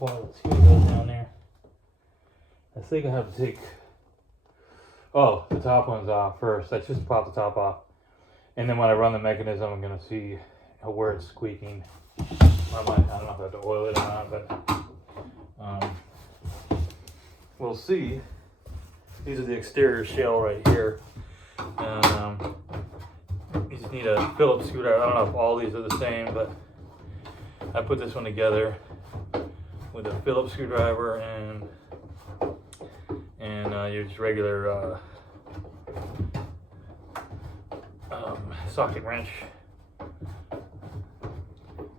Well, let's see what goes down there. I think I have to take, oh, the top one's off first. I just pop the top off. And then when I run the mechanism, I'm gonna see where it's squeaking. I don't know if I have to oil it or not, but we'll see. These are the exterior shell right here. You just need a Phillips screwdriver. I don't know if all these are the same, but I put this one together with a Phillips screwdriver and your just regular socket wrench.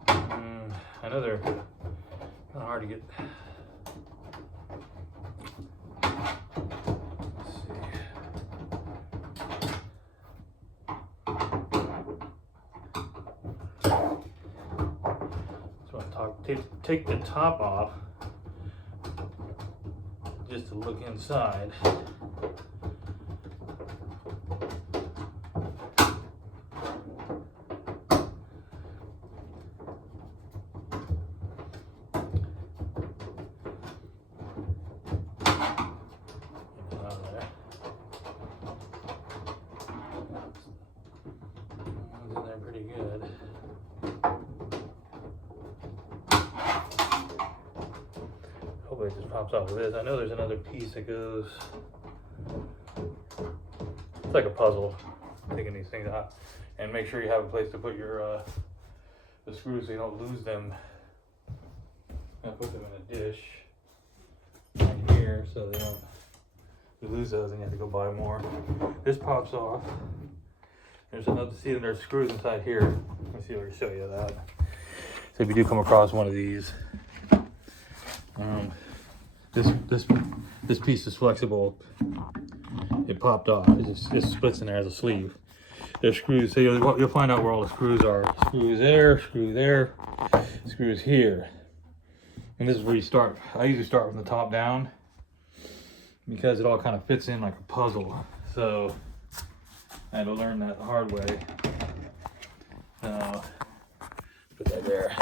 I know they're kind of hard to get. Let's see. So I take the top off just to look inside. Pretty good. Hopefully it just pops off with this. I know there's another piece that goes. It's like a puzzle, taking these things out, and make sure you have a place to put your the screws so you don't lose them. I put them in a dish right here so they don't lose those, and you have to go buy more. This pops off. There's another, see, there's screws inside here. Let me see if I can show you that. So if you do come across one of these, this piece is flexible. It popped off. It just splits in there as a sleeve. There's screws. So you'll find out where all the screws are. Screws there, screws here. And this is where you start. I usually start from the top down because it all kind of fits in like a puzzle. So I had to learn that the hard way. Put that there.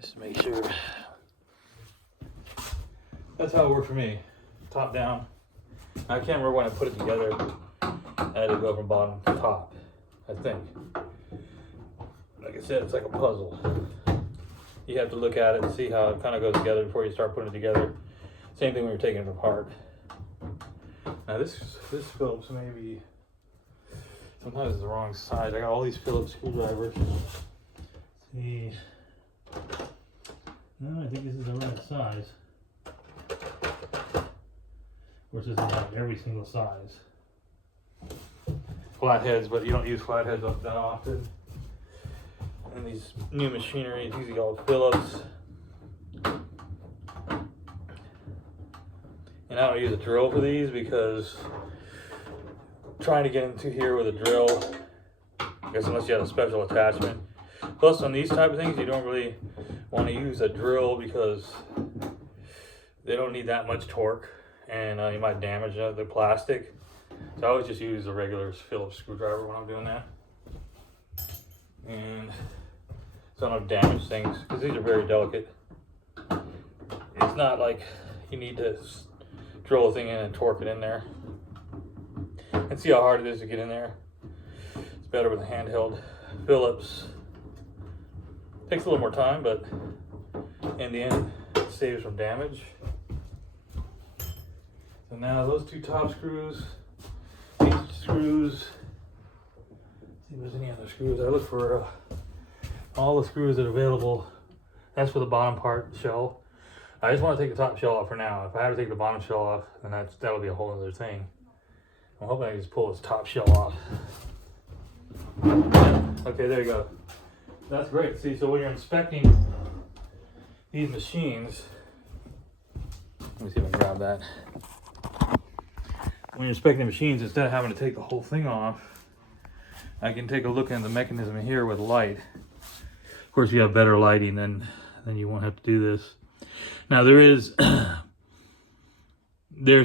Just to make sure. That's how it worked for me. Top down. I can't remember when I put it together. I had to go from bottom to top, I think. Like I said, it's like a puzzle. You have to look at it and see how it kind of goes together before you start putting it together. Same thing when you're taking it apart. Now this Phillips maybe. Sometimes it's the wrong size. I got all these Phillips screwdrivers. See. No, I think this is the right size. Of course, this isn't like every single size. Flatheads, but you don't use flatheads that often. And these new machinery, these are all Phillips. And I don't use a drill for these because trying to get into here with a drill, I guess unless you have a special attachment. Plus on these type of things, you don't really want to use a drill because they don't need that much torque and you might damage the plastic. So I always just use a regular Phillips screwdriver when I'm doing that. And so I don't damage things because these are very delicate. It's not like you need to drill a thing in and torque it in there. And see how hard it is to get in there. It's better with a handheld Phillips. Takes a little more time, but in the end, it saves from damage. So now those two top screws, these screws, see if there's any other screws. I look for all the screws that are available. That's for the bottom part shell. I just want to take the top shell off for now. If I have to take the bottom shell off, then that'll be a whole other thing. I'm hoping I can just pull this top shell off. Okay, there you go. That's great. See, so when you're inspecting these machines, let me see if I can grab that. When you're inspecting machines, instead of having to take the whole thing off, I can take a look at the mechanism here with light. Of course, if you have better lighting, then you won't have to do this. Now there's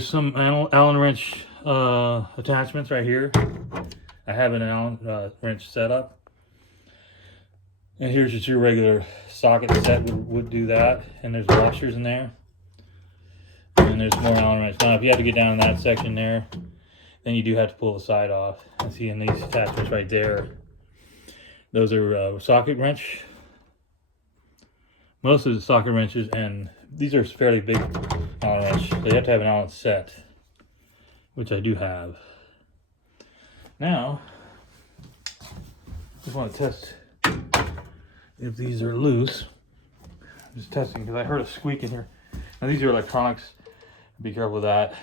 some Allen wrench attachments right here. I have an Allen wrench setup. And here's just your regular socket set would do that. And there's washers in there. And there's more Allen wrench. Now, if you have to get down in that section there, then you do have to pull the side off. And see in these attachments right there, those are socket wrench. Most of the socket wrenches, and these are fairly big Allen wrench. So you have to have an Allen set, which I do have. Now, just want to test if these are loose. I'm just testing because I heard a squeak in here. Now these are electronics. Be careful with that.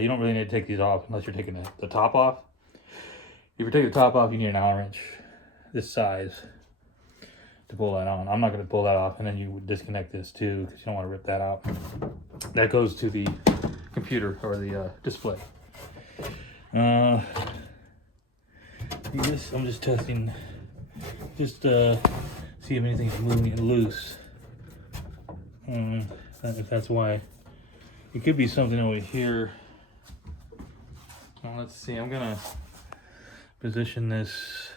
You don't really need to take these off unless you're taking the top off. If you're taking the top off, you need an Allen wrench this size to pull that on. I'm not going to pull that off, and then you would disconnect this too because you don't want to rip that out. That goes to the computer or the display. I'm just testing, just see if anything's moving and loose. If that's why. It could be something over here. Well, let's see. I'm gonna position this.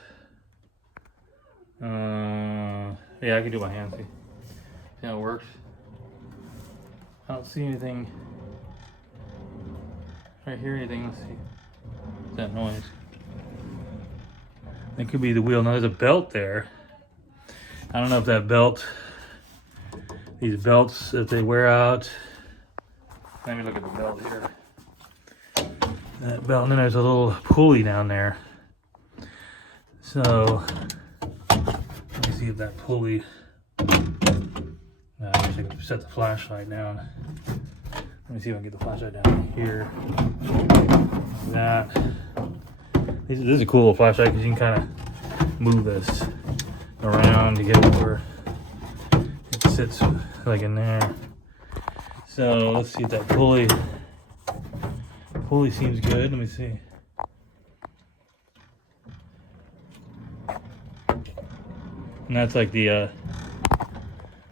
Yeah, I can do my hand. See how it works. I don't see anything right here. Anything? Let's see. What's that noise? It could be the wheel. Now there's a belt there. I don't know if that belt. These belts, if they wear out. Let me look at the belt here. That belt, and then there's a little pulley down there. So, let me see if that pulley. I wish I could set the flashlight down. Let me see if I can get the flashlight down here. That. This is a cool little flashlight because you can kind of move this around to get where it sits, like in there. So let's see if that pulley seems good. Let me see. And that's like the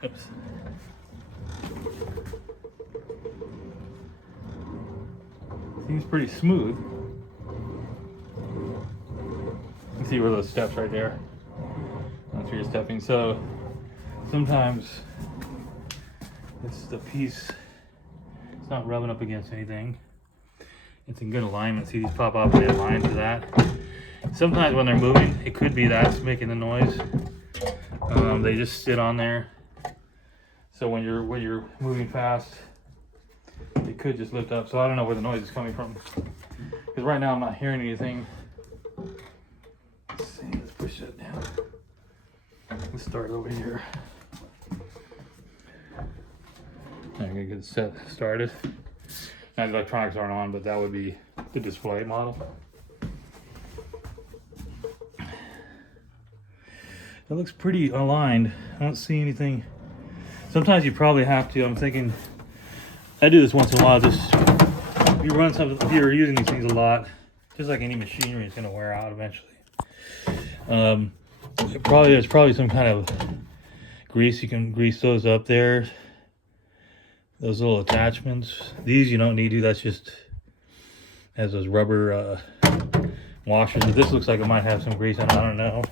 oops. Seems pretty smooth. You can see where those steps right there. That's where you're stepping. So sometimes it's the piece. It's not rubbing up against anything. It's in good alignment. See these pop up and they align to that. Sometimes when they're moving, it could be that's making the noise. They just sit on there. So when you're moving fast, it could just lift up. So I don't know where the noise is coming from. Because right now I'm not hearing anything. Let's see, let's push that down. Let's start over here. I'm gonna get it set started. Now the electronics aren't on, but that would be the display model. It looks pretty aligned. I don't see anything. Sometimes you probably have to. I'm thinking, I do this once in a while. Just if you run something, if you're using these things a lot, just like any machinery, it's gonna wear out eventually. There's probably some kind of grease. You can grease those up there. Those little attachments. These you don't need to. That's just has those rubber washers. But this looks like it might have some grease on it. I don't know.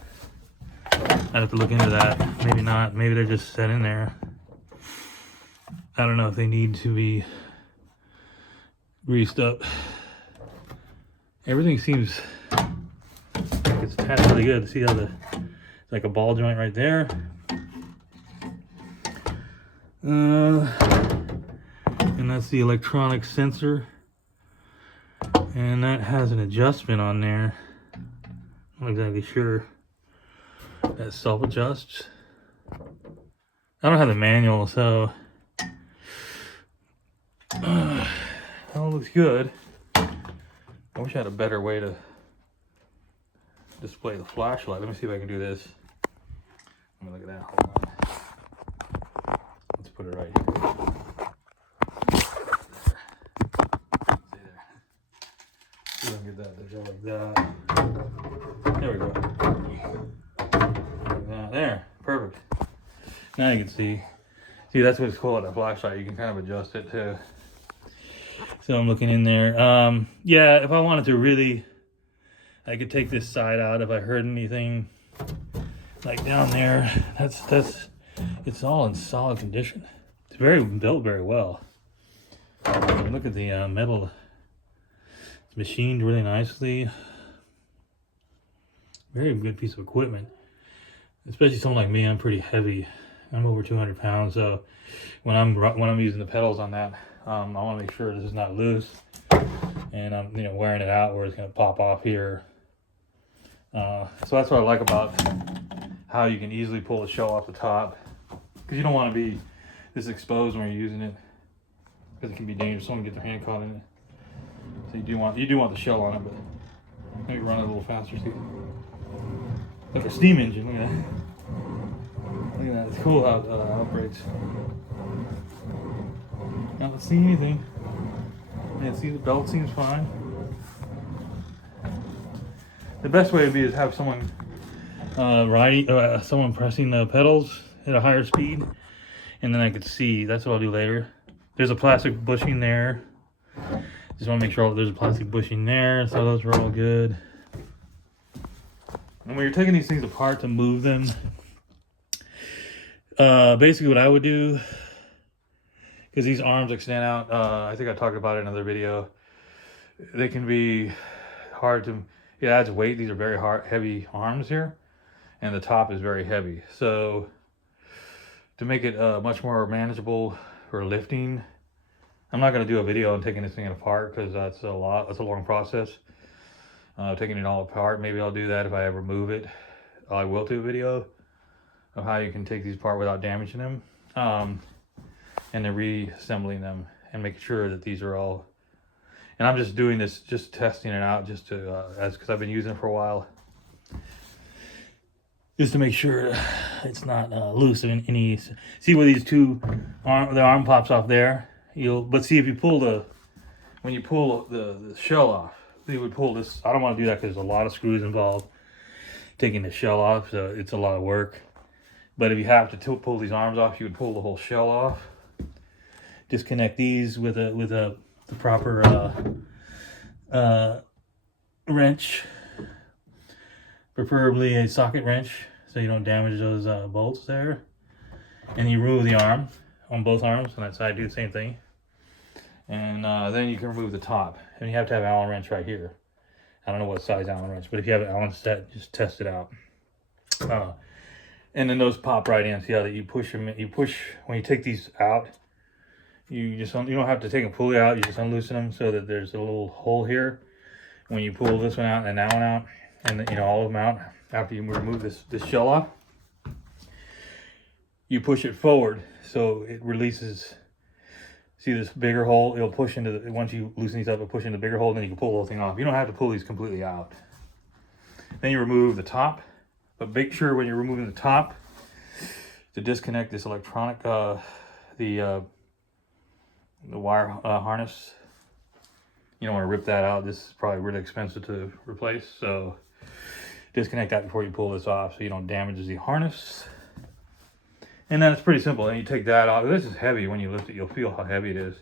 I'd have to look into that. Maybe not. Maybe they're just set in there. I don't know if they need to be greased up. Everything seems like it's attached really good. See how it's like a ball joint right there. And that's the electronic sensor. And that has an adjustment on there. I'm not exactly sure. That self-adjusts. I don't have the manual, so that looks good. I wish I had a better way to display the flashlight. Let me see if I can do this. Let me look at that. Hold on. Let's put it right here. See if I can get that to go like that. There we go. There, perfect. Now you can see. See, that's what's cool about the flashlight. You can kind of adjust it too. So I'm looking in there. Yeah, if I wanted to really, I could take this side out if I heard anything. like down there, it's all in solid condition. It's built very well. Look at the metal. It's machined really nicely. Very good piece of equipment. Especially someone like me, I'm pretty heavy. I'm over 200 pounds, so when I'm using the pedals on that, I want to make sure this is not loose, and I'm wearing it out where it's going to pop off here. So that's what I like about how you can easily pull the shell off the top, because you don't want to be this exposed when you're using it, because it can be dangerous. Someone get their hand caught in it. So you do want the shell on it, but maybe run it a little faster. See, like a steam engine. Look at that. Look at that. It's cool how it breaks. Not to see anything. And see, the belt seems fine. The best way would be to have someone someone pressing the pedals at a higher speed, and then I could see. That's what I'll do later. There's a plastic bushing there. Just want to make sure there's a plastic bushing there, so those are all good. And when you're taking these things apart to move them, basically what I would do, because these arms extend out, I think I talked about it in another video, they can be hard to, it adds weight. These are very heavy arms here, and the top is very heavy. So to make it much more manageable for lifting, I'm not going to do a video on taking this thing apart, because that's a long process. Taking it all apart, maybe I'll do that if I ever move it. I will do a video of how you can take these apart without damaging them, and then reassembling them and making sure that these are all. And I'm just doing this, just testing it out, just to because I've been using it for a while, just to make sure it's not loose in any. See where these the arm pops off there. But see, if you pull when you pull the shell off, you would pull this. I don't want to do that because there's a lot of screws involved taking the shell off, so it's a lot of work. But if you have to pull these arms off, you would pull the whole shell off. Disconnect these with the proper wrench, preferably a socket wrench, so you don't damage those bolts there. And you remove the arm on both arms, and that's how I do the same thing. And then you can remove the top, and you have to have an Allen wrench right here. I don't know what size Allen wrench, but if you have an Allen set, just test it out. And then those pop right in. See how that you push them? You push when you take these out. You don't have to take them fully out. You just unloosen them so that there's a little hole here. When you pull this one out and that one out, and then, all of them out after you remove this shell off, you push it forward so it releases. See this bigger hole? It'll push into once you loosen these up, it'll push into the bigger hole, and then you can pull the whole thing off. You don't have to pull these completely out. Then you remove the top, but make sure when you're removing the top to disconnect this electronic, the wire harness. You don't want to rip that out. This is probably really expensive to replace, so disconnect that before you pull this off so you don't damage the harness. And then it's pretty simple. And you take that off. This is heavy. When you lift it, you'll feel how heavy it is.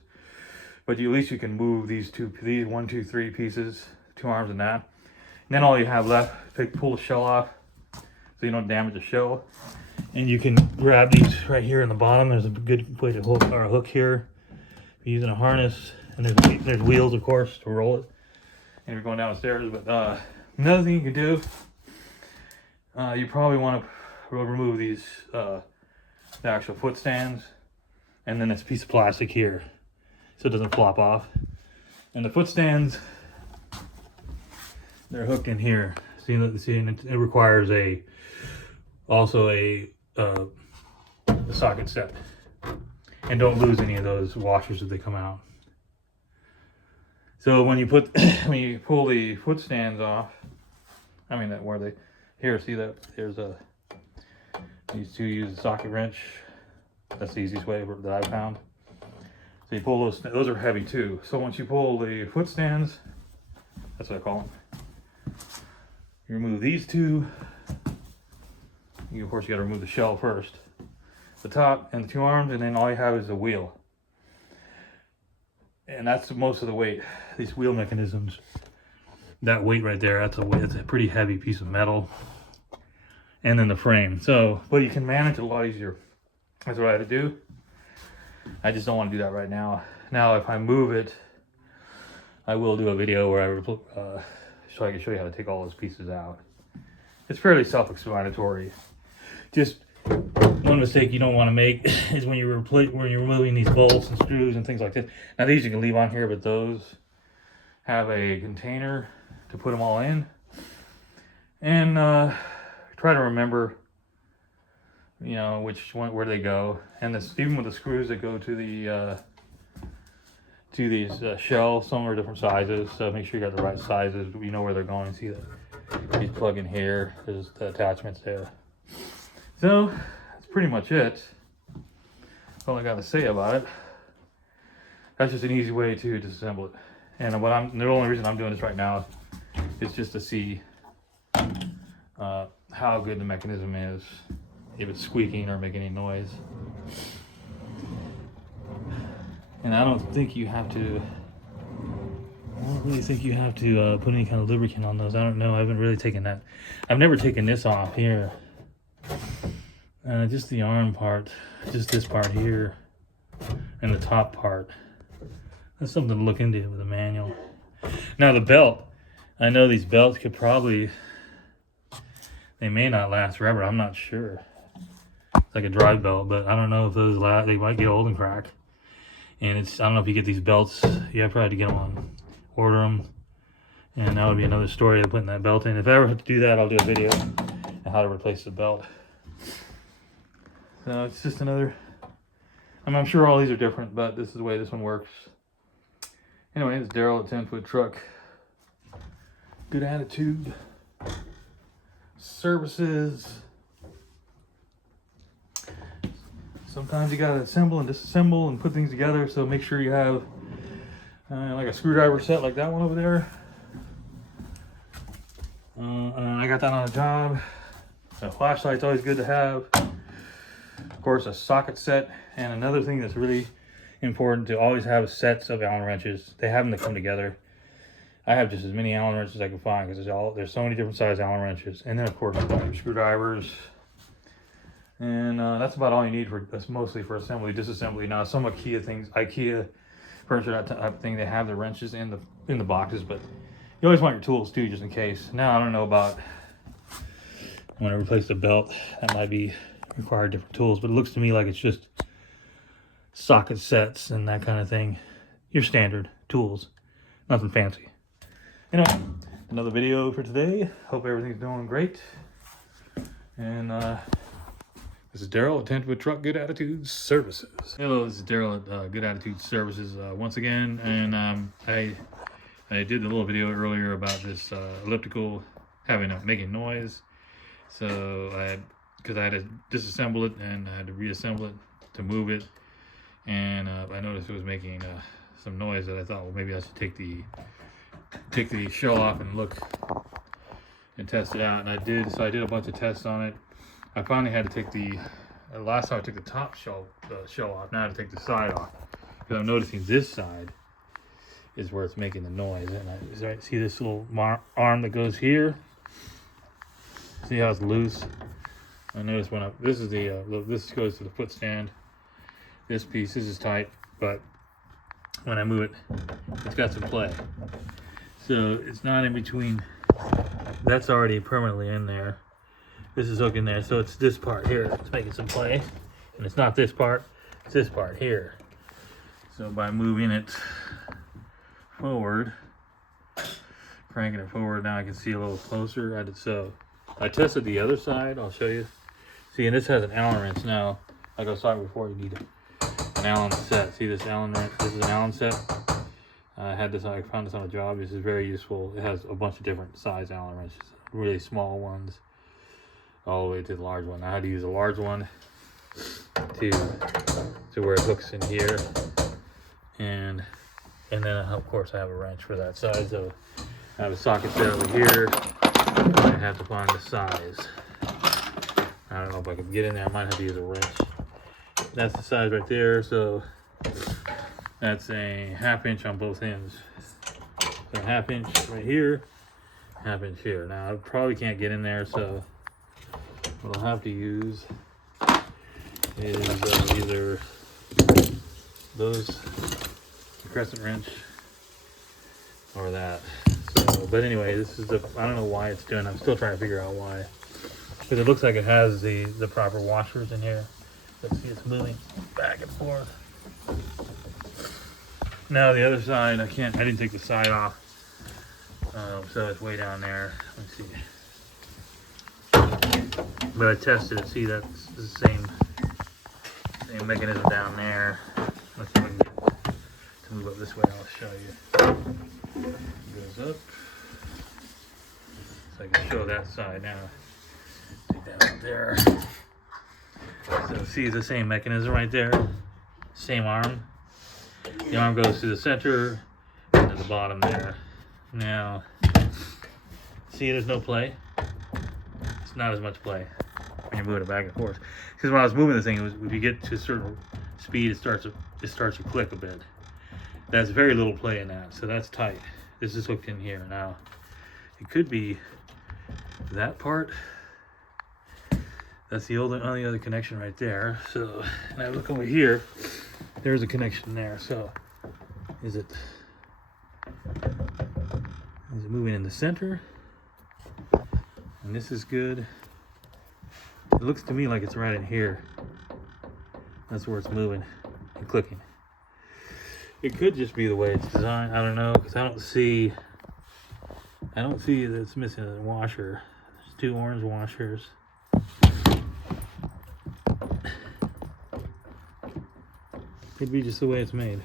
But at least you can move these 1, 2, 3 pieces, 2 arms and that. And then all you have left, pull the shell off so you don't damage the shell. And you can grab these right here in the bottom. There's a good way to hook here. You're using a harness, and there's wheels, of course, to roll it. And you're going down the stairs. But another thing you can do, you probably want to remove these. The actual foot stands, and then this piece of plastic here so it doesn't flop off. And the foot stands, they're hooked in here. See, and it requires also a socket set. And don't lose any of those washers if they come out. So when you pull the foot stands off, here, see that there's these two use a socket wrench. That's the easiest way that I've found. So you pull those are heavy too. So once you pull the foot stands, that's what I call them. You remove these two. Of course, you got to remove the shell first, the top and the 2 arms, and then all you have is the wheel. And that's most of the weight. These wheel mechanisms, that weight right there, that's a pretty heavy piece of metal. and then the frame. So, but you can manage it a lot easier. That's what I had to do. I just don't want to do that right now. Now, if I move it, I will do a video where so I can show you how to take all those pieces out. It's fairly self-explanatory. Just one mistake you don't want to make is when you're removing these bolts and screws and things like this. Now these you can leave on here, but those have a container to put them all in. And try to remember, you know, which one, where they go. And this, even with the screws that go to the these shells, some are different sizes. So make sure you got the right sizes. You know where they're going. See that these plug in here. There's the attachments there. So that's pretty much it. That's all I got to say about it. That's just an easy way to disassemble it. And the only reason I'm doing this right now is just to see how good the mechanism is, if it's squeaking or making any noise. And I don't think you have to. I don't really think you have to put any kind of lubricant on those. I don't know. I haven't really taken that. I've never taken this off here. Just the arm part, just this part here, and the top part. That's something to look into with a manual. Now the belt, I know these belts could probably, they may not last forever. I'm not sure. It's like a drive belt, but I don't know if those last. They might get old and crack. And I don't know if you get these belts. You probably have to get them on, order them, and that would be another story of putting that belt in. If I ever have to do that, I'll do a video on how to replace the belt. So it's just another. I'm sure all these are different, but this is the way this one works. Anyway, it's Daryl at 10-Foot Truck. Good attitude. Services. Sometimes you gotta assemble and disassemble and put things together, so make sure you have like a screwdriver set like that one over there. I got that on a job. A flashlight's always good to have. Of course, a socket set, and another thing that's really important to always have sets of Allen wrenches. They have them that come together. I have just as many Allen wrenches as I can find because there's so many different size Allen wrenches, and then of course your screwdrivers. And that's about all you need for. That's mostly for assembly, disassembly. Now some IKEA furniture, that type of thing, they have the wrenches in the boxes, but you always want your tools too, just in case. Now I don't know about when I replace the belt, that might be require different tools, but it looks to me like it's just socket sets and that kind of thing. Your standard tools, nothing fancy. Anyway, another video for today. Hope everything's doing great. And this is Daryl at 10-Foot Truck Good Attitude Services. Hello, this is Daryl at Good Attitude Services once again, and I did a little video earlier about this elliptical making noise. So because I had to disassemble it and I had to reassemble it to move it, and I noticed it was making some noise that I thought, well, maybe I should take the shell off and look and test it out, and I did. So I did a bunch of tests on it. I finally had to take the last time I took the top shell off. Now I have to take the side off because I'm noticing this side is where it's making the noise. And I see this little arm that goes here. See how it's loose? I noticed when this goes to the foot stand. This piece, this is tight, but when I move it, it's got some play. So it's not in between. That's already permanently in there. This is hooking there, so it's this part here. It's making some play, and it's not this part. It's this part here. So by moving it forward, cranking it forward, now I can see a little closer. I tested the other side. I'll show you. See, and this has an Allen wrench now. Like I was talking before, you need an Allen set. See this Allen wrench? This is an Allen set. I found this on a job. This is very useful. It has a bunch of different size Allen wrenches, really small ones, all the way to the large one. I had to use a large one to where it hooks in here, and then of course I have a wrench for that size. So I have a socket set over here. I have to find the size. I don't know if I can get in there. I might have to use a wrench. That's the size right there. So that's a 1/2 inch on both ends. So 1/2 inch right here, 1/2 inch here. Now I probably can't get in there, so what I'll have to use is either those crescent wrench or that. So, but anyway, this is I don't know why it's doing. I'm still trying to figure out why. Because it looks like it has the proper washers in here. Let's see, it's moving back and forth. Now the other side, I didn't take the side off. So it's way down there. Let's see. But I tested it. See, that's the same mechanism down there. Let's see if I can get to move up this way. I'll show you. It goes up. So I can show that side now. Take that out there. So see the same mechanism right there. Same arm. The arm goes to the center and to the bottom there. Now, see, there's no play. It's not as much play when you're moving it back and forth. Because when I was moving the thing, if you get to a certain speed, it starts to click a bit. That's very little play in that, so that's tight. This is hooked in here. Now, it could be that part. That's the only other connection right there. So now look over here. There's a connection there. So is it moving in the center? And this is good. It looks to me like it's right in here. That's where it's moving and clicking. It could just be the way it's designed. I don't know, because I don't see that it's missing a washer. There's 2 orange washers. Could be just the way it's made.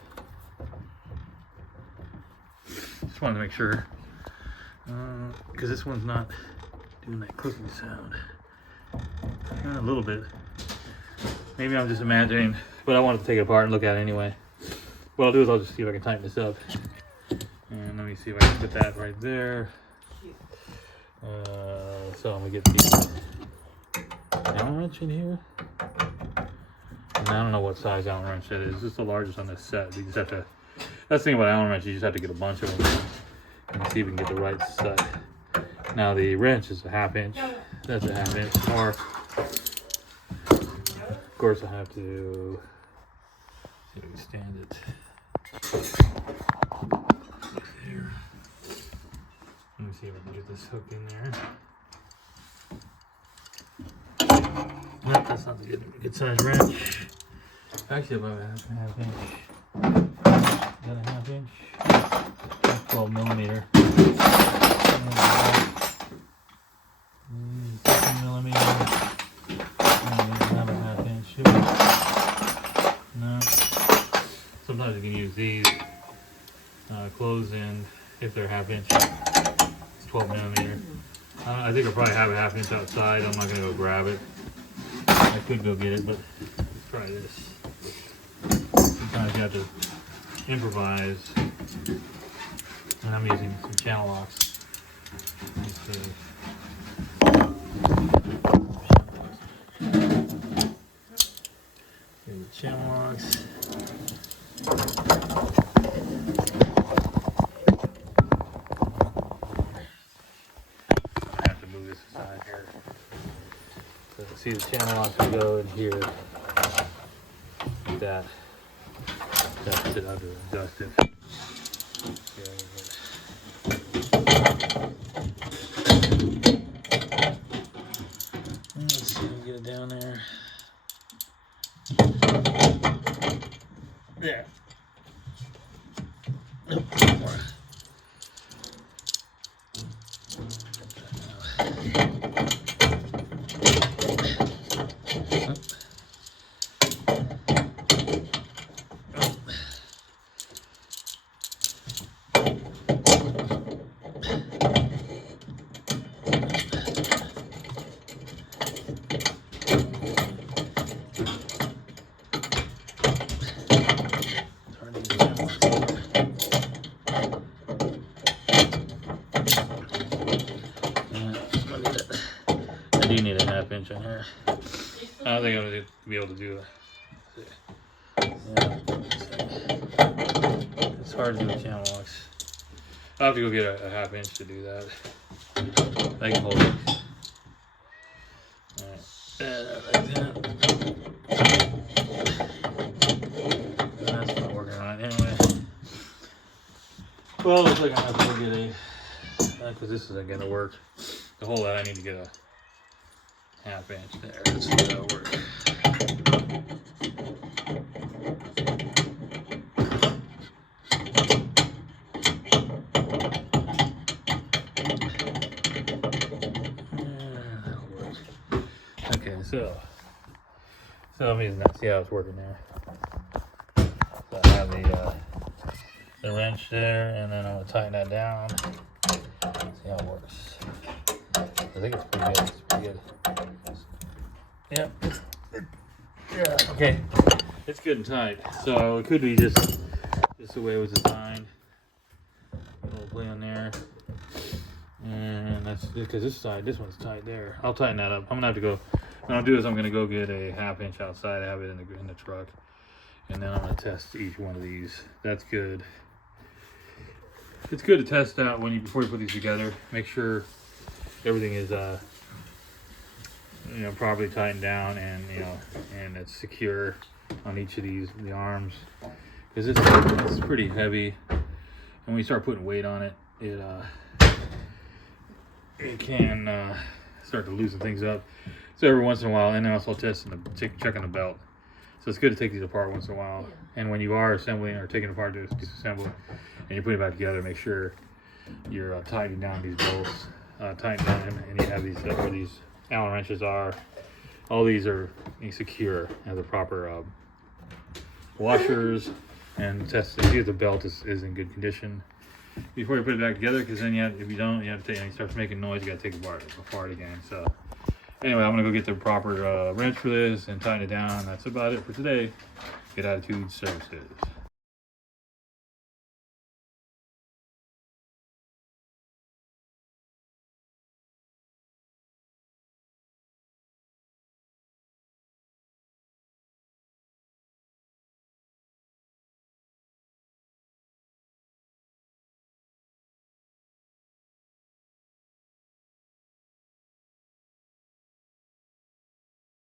Just wanted to make sure, because this one's not doing that clicking sound. A little bit. Maybe I'm just imagining, but I wanted to take it apart and look at it anyway. What I'll do is I'll just see if I can tighten this up. And let me see if I can put that right there. So I'm gonna get the Allen wrench in here. And I don't know what size Allen wrench that is. This is the largest on this set. You just have to. That's the thing about Allen wrench. You just have to get a bunch of them and see if we can get the right size. Now the wrench is a 1/2 inch. That's a 1/2 inch. Or of course I have to see if we can stand it. There. Let me see if I can get this hook in there. Nope, that's not the good size wrench. Actually, about a 1/2 inch. Is that a 1/2 inch? That's 12 millimeter. 15 millimeter. Have a 1/2 inch. No. Sometimes you can use these close in if they're 1/2 inch. It's 12 millimeter. I think I'll probably have a 1/2 inch outside. I'm not gonna go grab it. I could go get it, but let's try this. Sometimes you have to improvise, and I'm using some channel locks. Here's the channel locks. I have to move this aside here. So see the channel locks will go in here. Like that. That's it under adjust it. Let's see if we can get it down there. There. Nope, more. I do need a 1/2 inch on here. I don't think I'm going to be able to do that. Yeah. It's hard to do with channel locks. I'll have to go get a 1/2 inch to do that. I can hold it. Alright. Well, looks like I'm gonna have to go get a, because this isn't gonna work. The hole that I need to get a 1/2 inch there. Let's see how that works. Okay, so let me see how it's working there. So I have the wrench there, and then I'm gonna tighten that down. See how it works. I think it's pretty good. It's pretty good. Yep. Yeah. Okay. It's good and tight. So it could be just the way it was designed. A little play on there. And that's because this one's tight there. I'll tighten that up. I'm gonna have to go. What I'll do is I'm gonna go get a 1/2 inch outside. I have it in the truck, and then I'm gonna test each one of these. That's good. It's good to test out before you put these together. Make sure everything is properly tightened down, and and it's secure on each of the arms, because it's pretty heavy, and when you start putting weight on it, it can start to loosen things up. So every once in a while, and then also checking the belt. So it's good to take these apart once in a while. And when you are assembling or taking apart to disassemble, and you put it back together, make sure you're tightening down these bolts, tighten down, and you have these where these Allen wrenches are. All these are secure, have the proper washers, and test to see if the belt is in good condition before you put it back together. Because then if you don't, you have to take, and it starts making noise, you got to take it apart again. So anyway, I'm gonna go get the proper wrench for this and tighten it down. That's about it for today. Good Attitude Services.